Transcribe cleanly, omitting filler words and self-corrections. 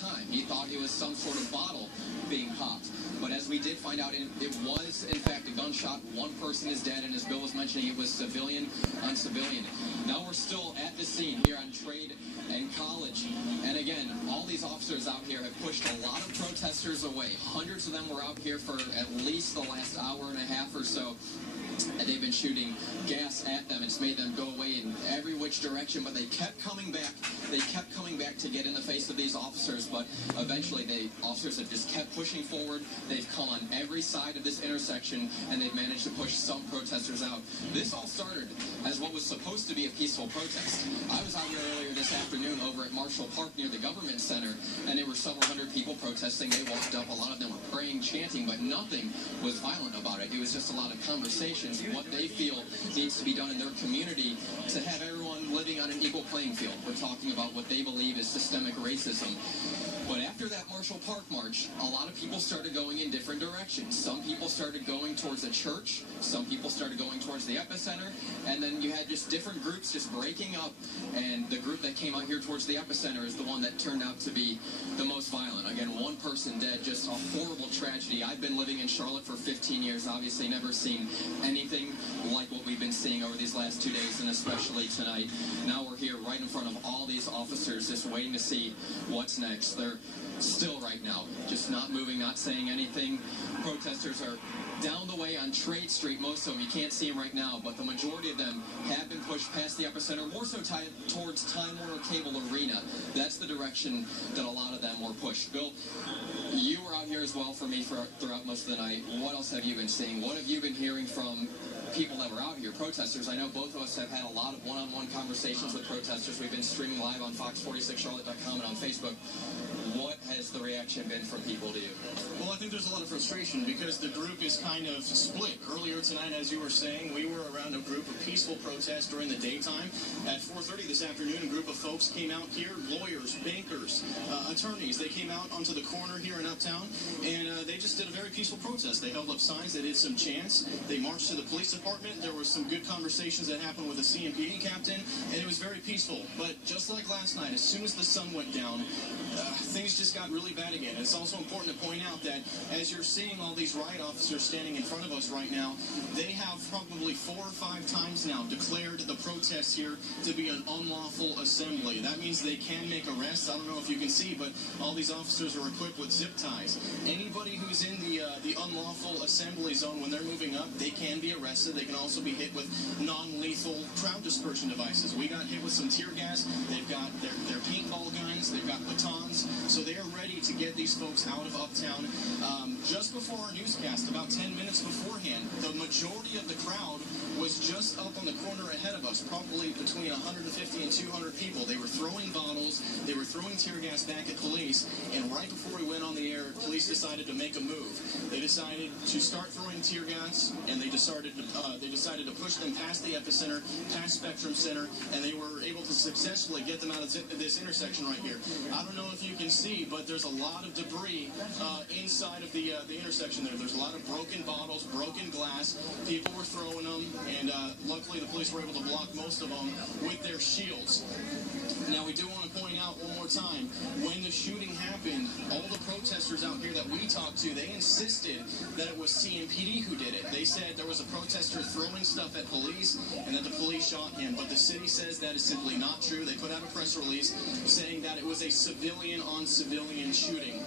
time. He thought it was some sort of bottle being popped. But as we did find out, it was, in fact, a gunshot. One person is dead, and as Bill was mentioning, it was civilian on civilian. Now we're still at the scene here on Trade and College. And again, all these officers out here have pushed a lot of protesters away. Hundreds of them were out here for at least the last hour and a half or so. And they've been shooting gas at them. It's made them go away in every which direction, but they kept coming back. They kept coming back to get in the face of these officers, but eventually officers have just kept pushing forward. They've come on every side of this intersection, and they've managed to push some protesters out. This all started as what was supposed to be a peaceful protest. I was out here earlier this afternoon over at Marshall Park near the Government Center, and there were several hundred people protesting. They walked up. A lot of them were praying, chanting, but nothing was violent about it. It was just a lot of conversation, what they feel needs to be done in their community to have everyone living on an equal playing field. We're talking about what they believe is systemic racism. But after that Marshall Park march, a lot of people started going in different directions. Some people started going towards a church. Some people started going towards the epicenter. And then you had just different groups just breaking up. And the group that came out here towards the epicenter is the one that turned out to be the most violent. Again, one person dead, just a horrible tragedy. I've been living in Charlotte for 15 years, obviously never seen anything like what we've been seeing over these last 2 days, and especially tonight. Now we're here right in front of all these officers just waiting to see what's next. They're still right now just not moving, not saying anything. Protesters are down the way on Trade Street, most of them. You can't see them right now, but the majority of them have been pushed past the epicenter, more so tied towards Time Warner Cable Arena. That's the direction that a lot of them were pushed. Bill, you were out here as well for me throughout most of the night. What else have you been seeing? What have you been hearing from people that were out here, protesters? I know both of us have had a lot of one-on-one conversations with protesters. We've been streaming live on fox46charlotte.com and on Facebook. What has the reaction been from people to you? Well, I think there's a lot of frustration because the group is kind of split. Earlier tonight, as you were saying, we were around a group of peaceful protests during the daytime. At 4:30 this afternoon, a group of folks came out here, lawyers, bankers, attorneys. They came out onto the corner here in Uptown, and they just did a very peaceful protest. They held up signs. They did some chants. They marched to the police department. There were some good conversations that happened with the CMPD captain, and it was very peaceful. But just like last night, as soon as the sun went down, things just got really bad again. It's also important to point out that as you're seeing all these riot officers standing in front of us right now, they have probably 4 or 5 times now declared the protest here to be an unlawful assembly. That means they can make arrests. I don't know if you can see, but all these officers are equipped with zip ties. Anybody who's in the unlawful assembly zone, when they're moving up, they can be arrested. They can also be hit with non-lethal crowd dispersion devices. We got hit with some tear gas. They've got their paintball guns. They've got batons. So they are ready to get these folks out of Uptown. Just before our newscast, about 10 minutes beforehand, the majority of the crowd was just up on the corner ahead of us, probably between 150 and 200 people. They were throwing bottles. They were throwing tear gas back at police. And right before we went on the air, police decided to make a move. They decided to start throwing tear gas, and they decided to push them past the epicenter, past Spectrum Center, and they were able to successfully get them out of this intersection right here. I don't know if you can see, but there's a lot of debris inside of the intersection there. There's a lot of broken bottles, broken glass. People were throwing them, and luckily the police were able to block most of them with their shields. Now, we do want to point out one more time, when the shooting happened, all the protesters out here that we talked to, they insisted that it was CMPD who did it. They said there was a protester throwing stuff at police and that the police shot him, but the city says that is simply not true. They put out a press release saying that it was a civilian-on-civilian shooting.